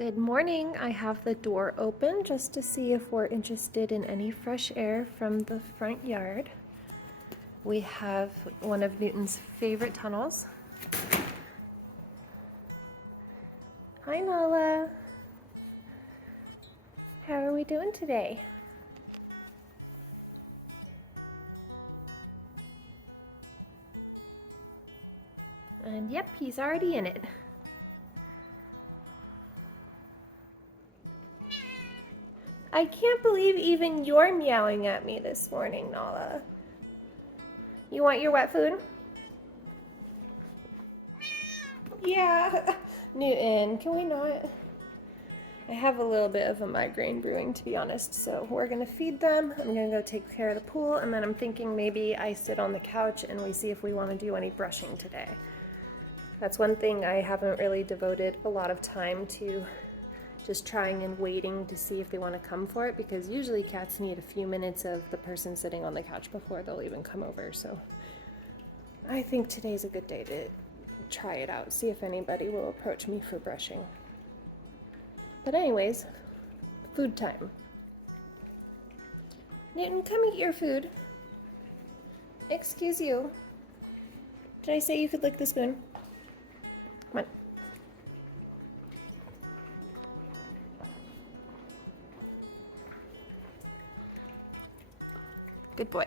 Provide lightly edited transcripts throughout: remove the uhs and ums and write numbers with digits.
Good morning. I have the door open just to see if we're interested in any fresh air from the front yard. We have one of Newton's favorite tunnels. Hi, Nala. How are we doing today? And yep, he's already in it. I can't believe even you're meowing at me this morning, Nala. You want your wet food? Yeah. Newton, can we not? I have a little bit of a migraine brewing, to be honest, so we're gonna feed them. I'm gonna go take care of the pool, and then I'm thinking maybe I sit on the couch and we see if we want to do any brushing today. That's one thing I haven't really devoted a lot of time to, just trying and waiting to see if they want to come for it, because usually cats need a few minutes of the person sitting on the couch before they'll even come over. So I think today's a good day to try it out, see if anybody will approach me for brushing. But anyways, food time. Newton, come eat your food. Excuse you. Did I say you could lick the spoon? Come on. Good boy.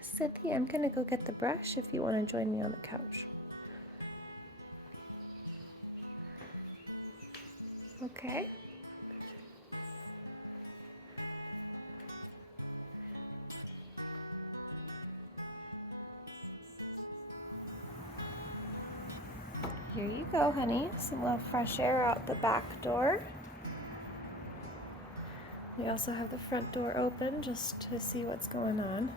Cynthia, I'm gonna go get the brush if you want to join me on the couch. Okay. Here you go, honey. Some little fresh air out the back door. We also have the front door open just to see what's going on.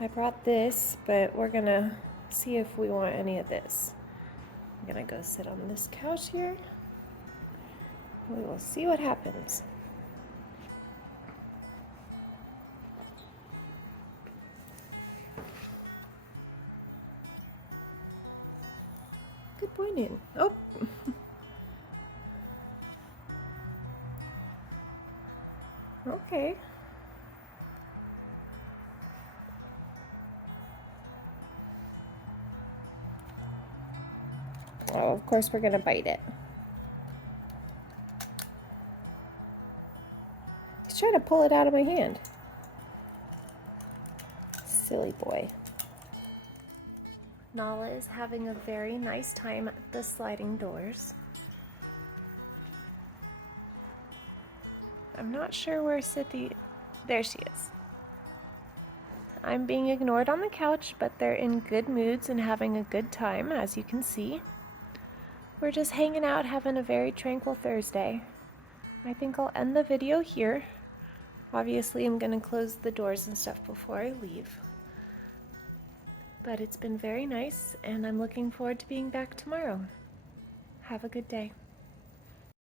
I brought this, but we're gonna see if we want any of this. I'm gonna go sit on this couch here. We will see what happens. Good boy, Newton. Oh. Okay. Oh, of course we're gonna bite it. He's trying to pull it out of my hand. Silly boy. Nala is having a very nice time at the sliding doors. I'm not sure where Cynthia... There she is. I'm being ignored on the couch, but they're in good moods and having a good time, as you can see. We're just hanging out, having a very tranquil Thursday. I think I'll end the video here. Obviously, I'm going to close the doors and stuff before I leave. But it's been very nice, and I'm looking forward to being back tomorrow. Have a good day.